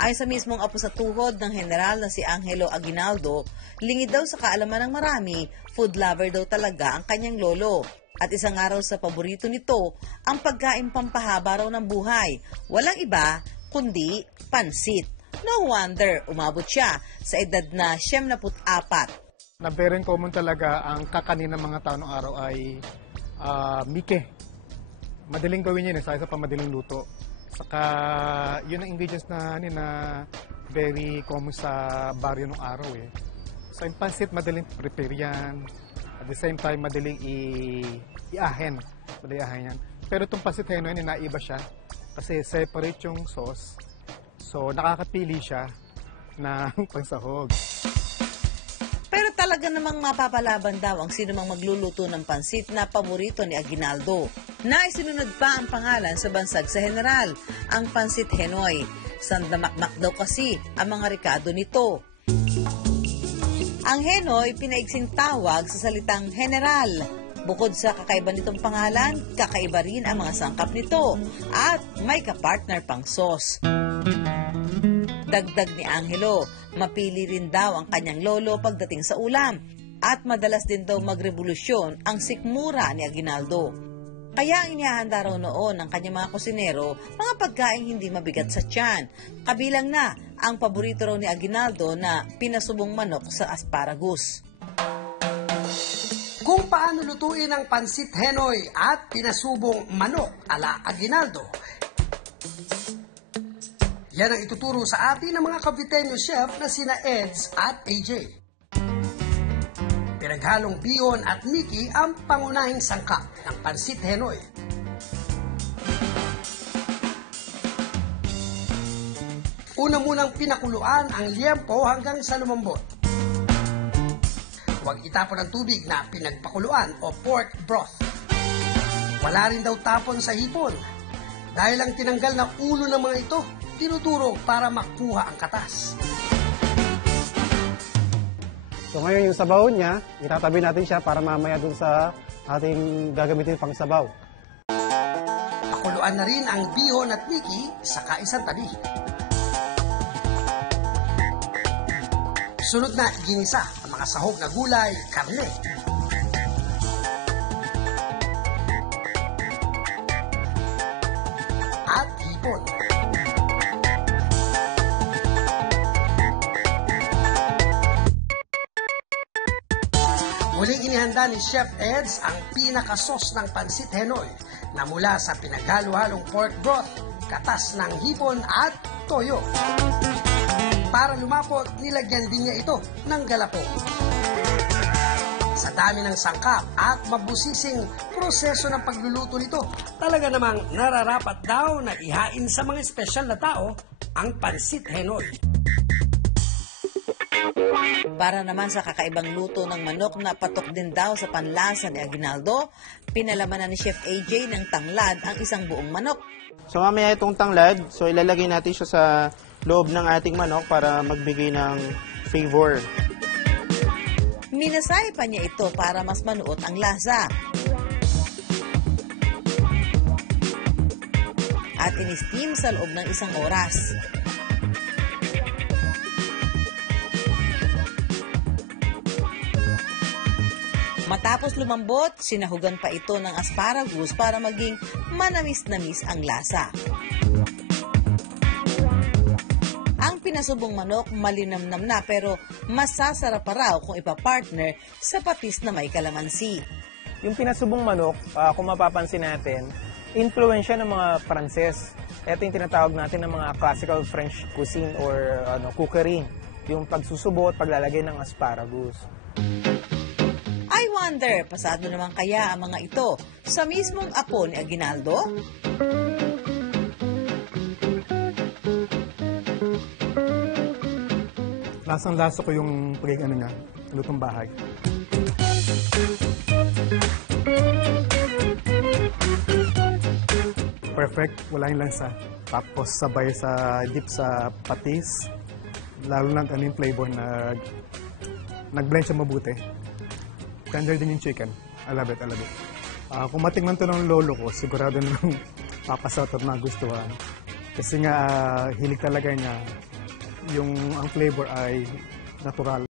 Ayon sa mismong apo sa tuhod ng general na si Angelo Aguinaldo, lingid daw sa kaalaman ng marami, food lover daw talaga ang kanyang lolo. At isang araw sa paborito nito, ang pagkain pampahaba raw ng buhay. Walang iba, kundi pansit. No wonder, umabot siya sa edad na 74. Na very common talaga ang kakanin ng mga tao ng araw ay mike. Madaling gawin yun, sa madaling luto. Saka yun ang ingredients na very common sa baryo ng araw eh. So yung pansit, madaling prepare yan. At the same time, madaling iahen. Madaling iahen yan. Pero itong pansit heno, naiba siya. Kasi separate yung sauce. So nakakapili siya ng pangsahog. Pero talaga namang mapapalaban daw ang sino mang magluluto ng pansit na paborito ni Aguinaldo. Naisinunod pa ang pangalan sa bansag sa general, ang pansit Henoy. Sandamakmak daw kasi ang mga rekado nito. Ang Henoy, pinaigsing tawag sa salitang general. Bukod sa kakaiba nitong pangalan, kakaiba rin ang mga sangkap nito at may kapartner pang sauce. Dagdag ni Angelo, mapili rin daw ang kanyang lolo pagdating sa ulam at madalas din daw magrevolusyon ang sikmura ni Aguinaldo. Kaya ang inihahanda raw noon ng kanyang mga kusinero, mga pagkain hindi mabigat sa tiyan. Kabilang na ang paborito raw ni Aguinaldo na pinasubong manok sa asparagus. Kung paano lutuin ang pansit Henoy at pinasubong manok ala Aguinaldo, yan ang ituturo sa atin ng mga Caviteño chef na sina Eds at AJ. Pinaghalong bihon at miki ang pangunahing sangkap ng pansit Henoy. Una munang pinakuluan ang liempo hanggang sa lumambot. Huwag itapon ang tubig na pinagpakuluan o pork broth. Wala rin daw tapon sa hipon. Dahil ang tinanggal na ulo ng mga ito, tinuturo para makuha ang katas. So ngayon yung sabaw niya, itatabi natin siya para mamaya dun sa ating gagamitin pang sabaw. Pakuluan na rin ang bihon at miki sa kaisang tabi. Sunod na ginisa ang mga sahog na gulay, karne. At hipon. Muling inihanda ni Chef Eds ang pinakasos ng pansit Henoy na mula sa pinaghalo-halong pork broth, katas ng hipon at toyo. Para lumapot, nilagyan din niya ito ng galapong. Sa dami ng sangkap at mabusising proseso ng pagluluto nito, talaga namang nararapat daw na ihain sa mga espesyal na tao ang pansit Henoy. Para naman sa kakaibang luto ng manok na patok din daw sa panlasa ni Aguinaldo, pinalamanan ni Chef AJ ng tanglad ang isang buong manok. So mamaya itong tanglad, so ilalagay natin siya sa loob ng ating manok para magbigay ng flavor. Minasay pa niya ito para mas manuot ang lasa. At in-steam sa loob ng 1 oras. Matapos lumambot, sinahugan pa ito ng asparagus para maging manamis-namis ang lasa. Ang pinasubong manok malinamnam na pero masasarap pa raw kung ipapartner sa patis na may kalamansi. Yung pinasubong manok, kung mapapansin natin, influensya ng mga Pranses. Ito yung tinatawag natin ng mga classical French cuisine or cookery. Yung pagsusubo at paglalagay ng asparagus. I wonder, pasado naman kaya ang mga ito sa mismong apo ni Aguinaldo? Lasang-lasa ko yung lutong bahay. Perfect, wala yung lansa. Tapos sabay sa dip sa patis. Lalo lang yung flavor na nag-blend siya mabuti. Tender din yung chicken. I love it, I love it. Kung matingnan to ng lolo ko, sigurado nang papasot at magustuhan. Kasi nga, hilig talaga niya yung ang flavor ay natural.